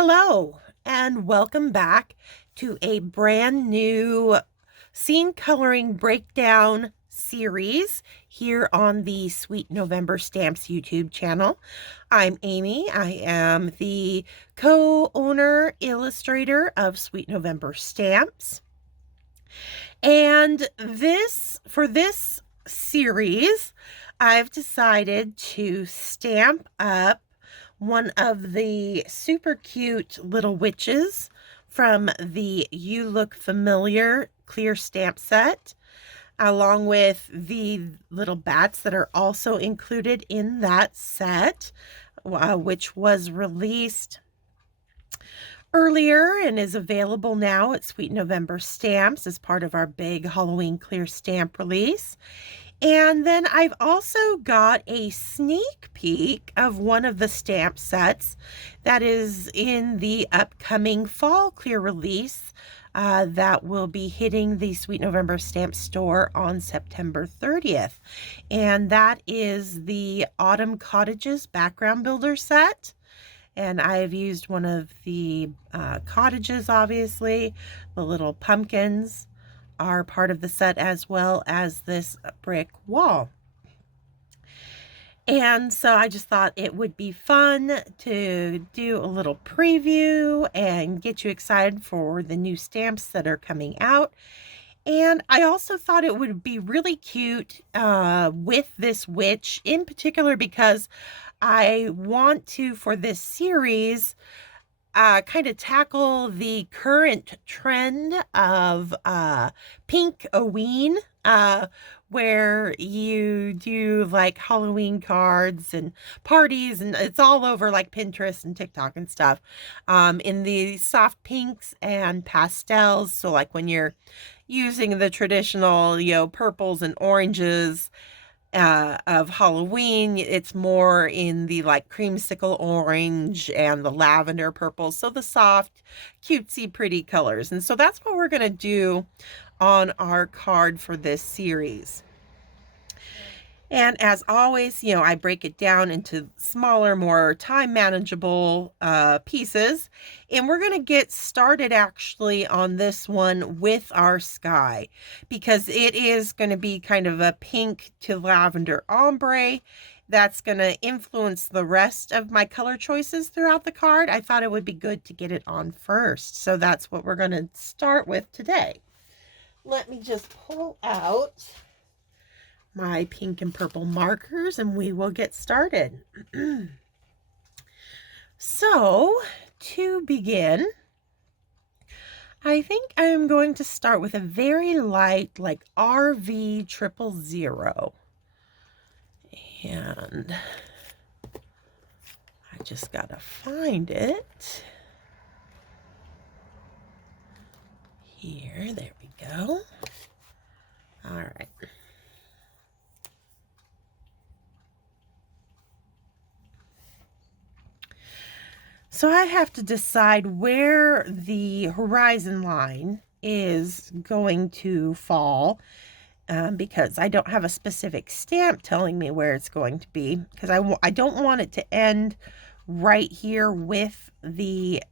Hello, and welcome back to a brand new scene coloring breakdown series here on the Sweet November Stamps YouTube channel. I'm Amy. I am the co-owner illustrator of Sweet November Stamps. And for this series, I've decided to stamp up one of the super cute little witches from the You Look Familiar clear stamp set, along with the little bats that are also included in that set, which was released earlier and is available now at Sweet November Stamps as part of our big Halloween clear stamp release. And then I've also got a sneak peek of one of the stamp sets that is in the upcoming fall clear release that will be hitting the Sweet November Stamp store on September 30th. And that is the Autumn Cottages background builder set. And I have used one of the cottages, obviously. The little pumpkins are part of the set, as well as this brick wall. And so I just thought it would be fun to do a little preview and get you excited for the new stamps that are coming out. And I also thought it would be really cute with this witch in particular, because I want to, for this series, kind of tackle the current trend of Pink-O-Ween, where you do like Halloween cards and parties, and it's all over like Pinterest and TikTok and stuff, in the soft pinks and pastels. So like when you're using the traditional, purples and oranges of Halloween, it's more in the like creamsicle orange and the lavender purple, so the soft, cutesy, pretty colors. And so that's what we're going to do on our card for this series. And as always, I break it down into smaller, more time manageable pieces. And we're going to get started actually on this one with our sky, because it is going to be kind of a pink to lavender ombre that's going to influence the rest of my color choices throughout the card. I thought it would be good to get it on first. So that's what we're going to start with today. Let me just pull out my pink and purple markers and we will get started. So to begin, I think I am going to start with a very light, like RV 000. And I just gotta find it. Here, there we go. All right. So I have to decide where the horizon line is going to fall, because I don't have a specific stamp telling me where it's going to be, because I don't want it to end right here with the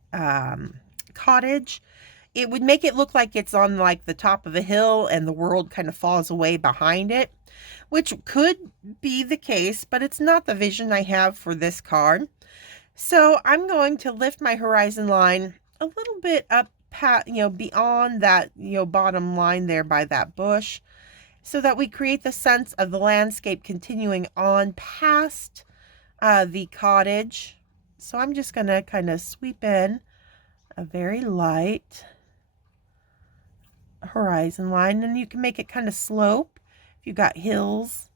cottage. It would make it look like it's on like the top of a hill and the world kind of falls away behind it, which could be the case, but it's not the vision I have for this card. So I'm going to lift my horizon line a little bit up, beyond that, bottom line there by that bush, so that we create the sense of the landscape continuing on past the cottage. So I'm just going to kind of sweep in a very light horizon line, and you can make it kind of slope if you've got hills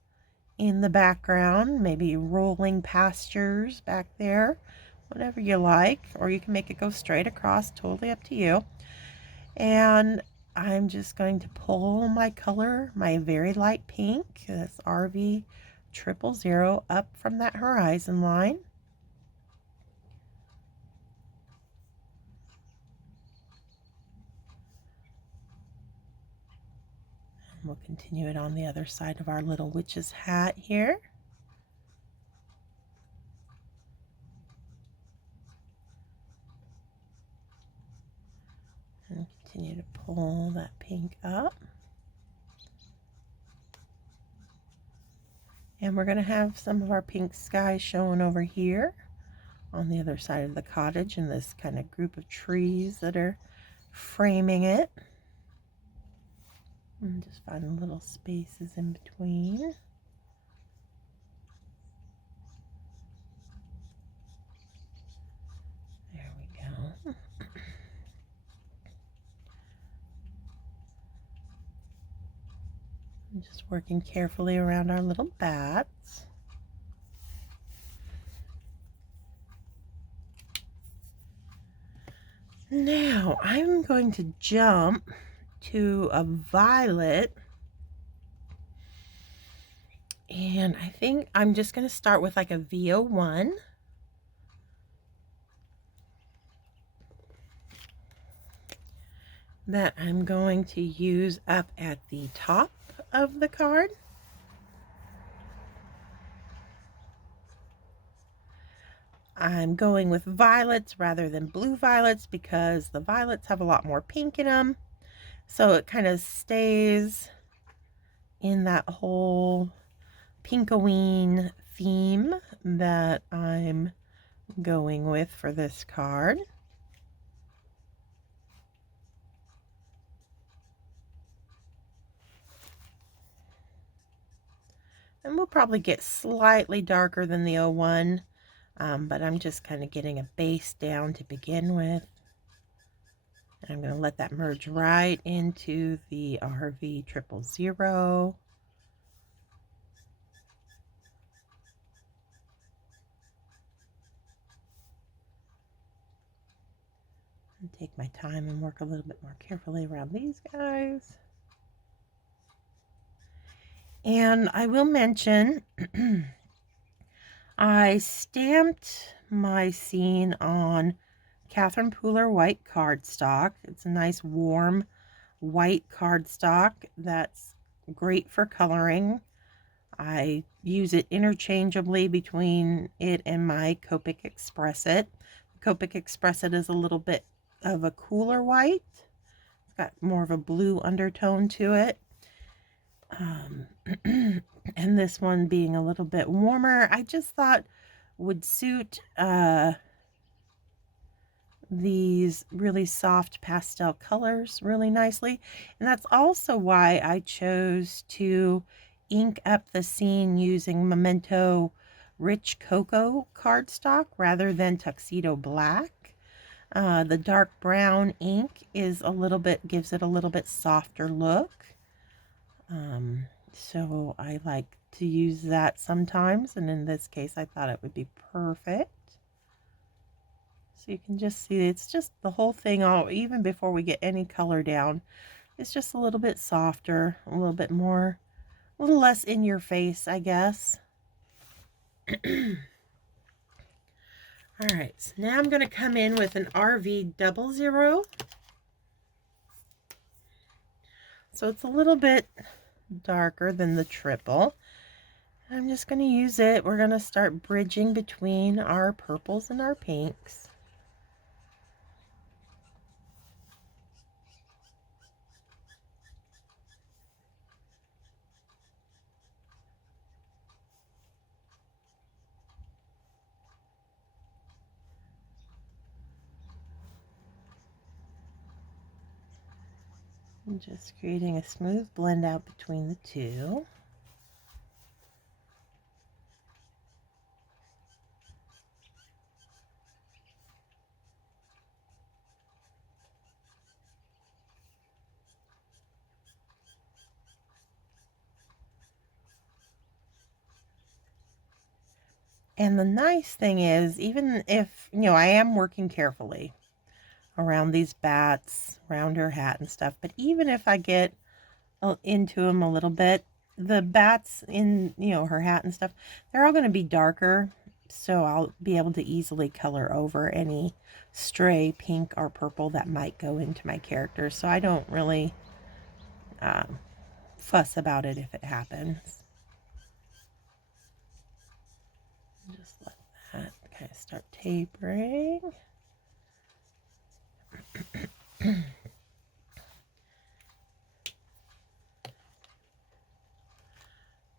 in the background, maybe rolling pastures back there, whatever you like, or you can make it go straight across, totally up to you. And I'm just going to pull my color, my very light pink, this RV 000, up from that horizon line. We'll continue it on the other side of our little witch's hat here. Continue to pull that pink up. And we're going to have some of our pink sky showing over here on the other side of the cottage in this kind of group of trees that are framing it. And just find little spaces in between. There we go. I'm just working carefully around our little bats. Now I'm going to jump to a violet, and I think I'm just going to start with like a VO1. That I'm going to use up at the top of the card. I'm going with violets rather than blue violets because the violets have a lot more pink in them. So it kind of stays in that whole Pink-O-Ween theme that I'm going with for this card. And we'll probably get slightly darker than the 01. But I'm just kind of getting a base down to begin with. And I'm going to let that merge right into the RV 000. And take my time and work a little bit more carefully around these guys. And I will mention I stamped my scene on Catherine Pooler white cardstock. It's a nice warm white cardstock that's great for coloring. I use it interchangeably between it and my Copic Express It. Copic Express It is a little bit of a cooler white. It's got more of a blue undertone to it. And this one being a little bit warmer, I just thought would suit these really soft pastel colors really nicely. And that's also why I chose to ink up the scene using Memento Rich Cocoa cardstock rather than Tuxedo Black. The dark brown ink is gives it a little bit softer look. So I like to use that sometimes, and in this case I thought it would be perfect. So you can just see it's just the whole thing, even before we get any color down, it's just a little bit softer, a little bit more, a little less in your face, I guess. Alright, so now I'm going to come in with an RV 00. So it's a little bit darker than the triple. I'm just going to use it. We're going to start bridging between our purples and our pinks. I'm just creating a smooth blend out between the two. And the nice thing is, even if, I am working carefully around these bats, around her hat and stuff, but even if I get into them a little bit, the bats in, her hat and stuff, they're all going to be darker, so I'll be able to easily color over any stray pink or purple that might go into my character, so I don't really fuss about it if it happens. Just let that kind of start tapering.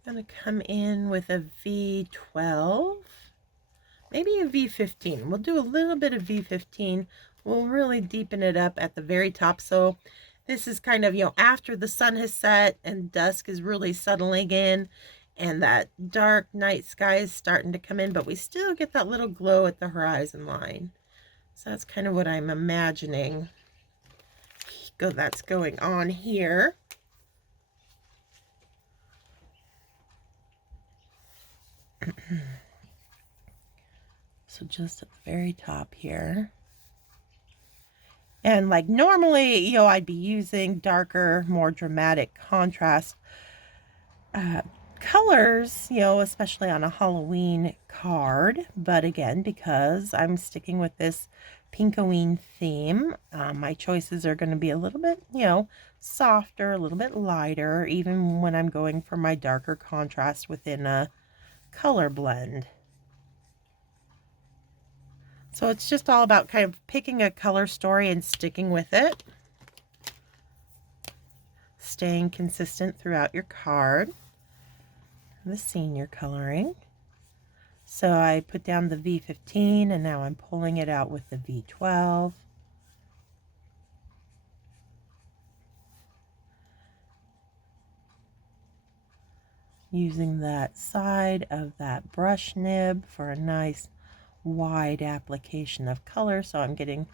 I'm going to come in with a V12, maybe a V15. We'll do a little bit of V15. We'll really deepen it up at the very top. So this is kind of, after the sun has set and dusk is really settling in and that dark night sky is starting to come in, but we still get that little glow at the horizon line. So that's kind of what I'm imagining that's going on here. So just at the very top here. And like normally, I'd be using darker, more dramatic contrast colors, especially on a Halloween card. But again, because I'm sticking with this Pink-O-Ween theme, my choices are going to be a little bit, softer, a little bit lighter, even when I'm going for my darker contrast within a color blend. So it's just all about kind of picking a color story and sticking with it. Staying consistent throughout your card. The senior coloring. So I put down the V15 and now I'm pulling it out with the V12. Using that side of that brush nib for a nice wide application of color, so I'm getting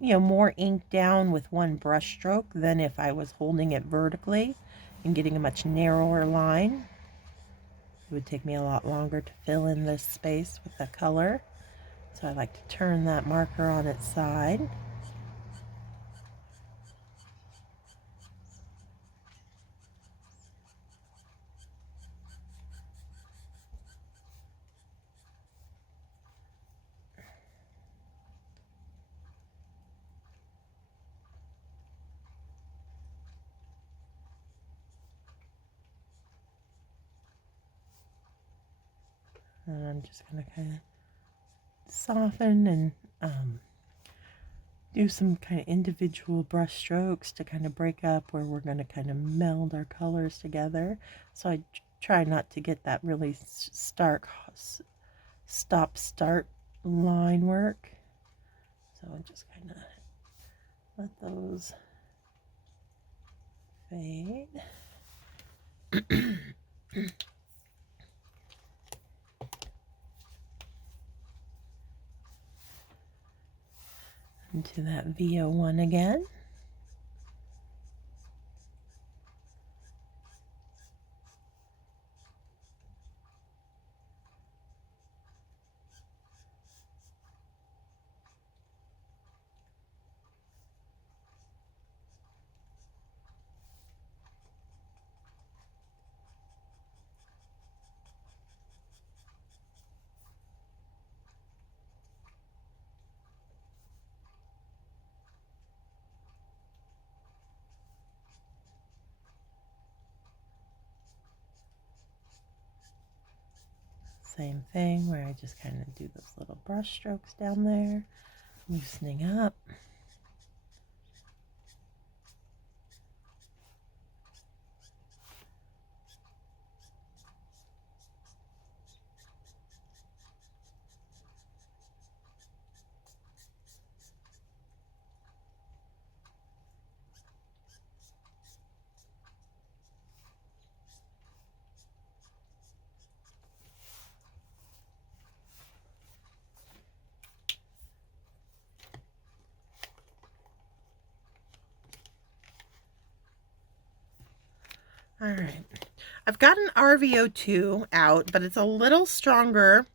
more ink down with one brush stroke than if I was holding it vertically and getting a much narrower line. It would take me a lot longer to fill in this space with the color, so I like to turn that marker on its side. And I'm just going to kind of soften and do some kind of individual brush strokes to kind of break up where we're going to kind of meld our colors together. So I try not to get that really stark stop-start line work. So I just kind of let those fade. Into that VO1 again. Same thing where I just kind of do those little brush strokes down there, loosening up. All right, I've got an RVO2 out, but it's a little stronger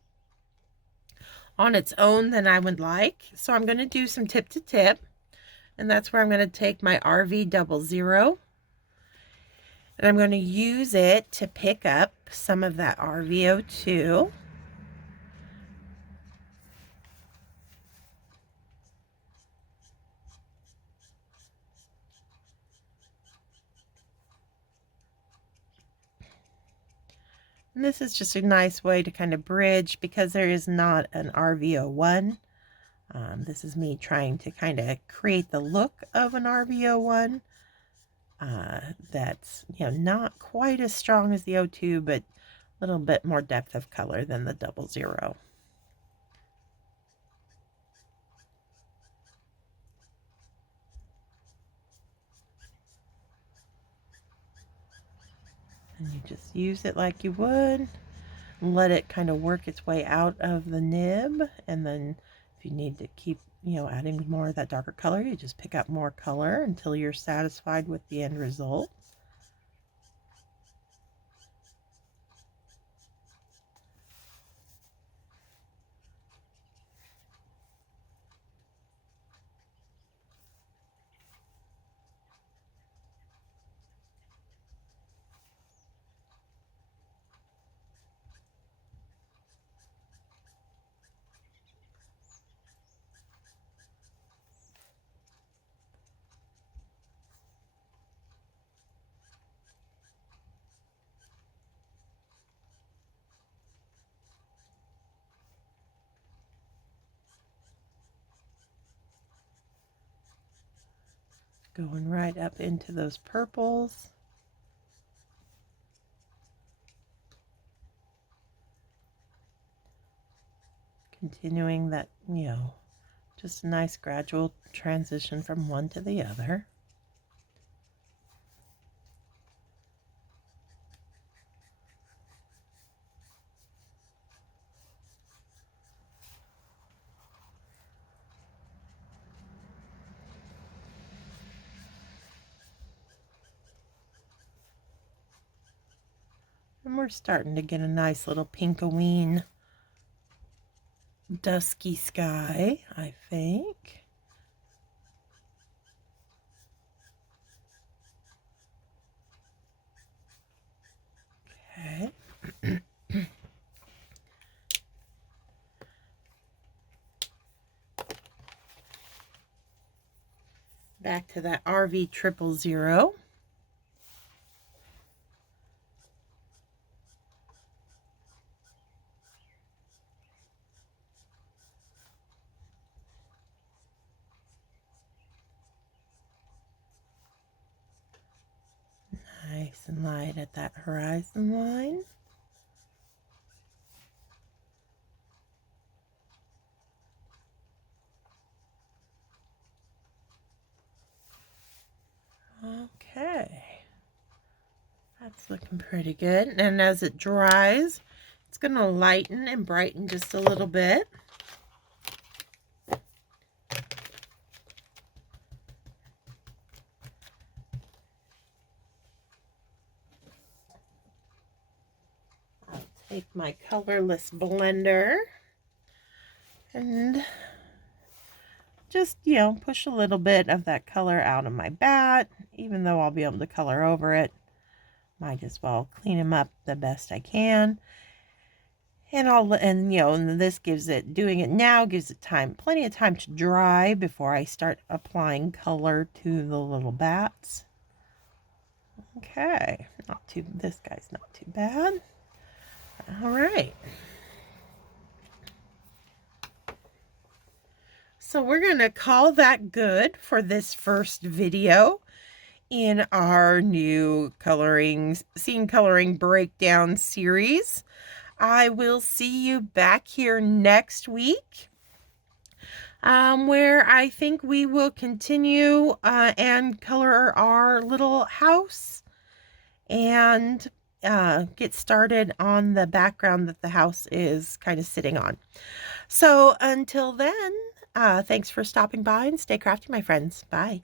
on its own than I would like. So I'm going to do some tip to tip, and that's where I'm going to take my RV00, and I'm going to use it to pick up some of that RVO2. And this is just a nice way to kind of bridge because there is not an RVO1. This is me trying to kind of create the look of an RVO1 that's, not quite as strong as the O2, but a little bit more depth of color than the 00. And you just use it like you would. Let it kind of work its way out of the nib, and then if you need to keep adding more of that darker color, you just pick up more color until you're satisfied with the end result. Going right up into those purples. Continuing that, just a nice gradual transition from one to the other. And we're starting to get a nice little Pink-O-Ween dusky sky, I think. Okay. Back to that RV 000. Nice and light at that horizon line. Okay, that's looking pretty good. And as it dries, it's going to lighten and brighten just a little bit. I'll take my colorless blender and just, push a little bit of that color out of my bat, even though I'll be able to color over it. Might as well clean them up the best I can. And this doing it now gives it plenty of time to dry before I start applying color to the little bats. Okay, this guy's not too bad. All right. So we're going to call that good for this first video in our new scene coloring breakdown series. I will see you back here next week, where I think we will continue and color our little house and get started on the background that the house is kind of sitting on. So until then, thanks for stopping by and stay crafty, my friends. Bye.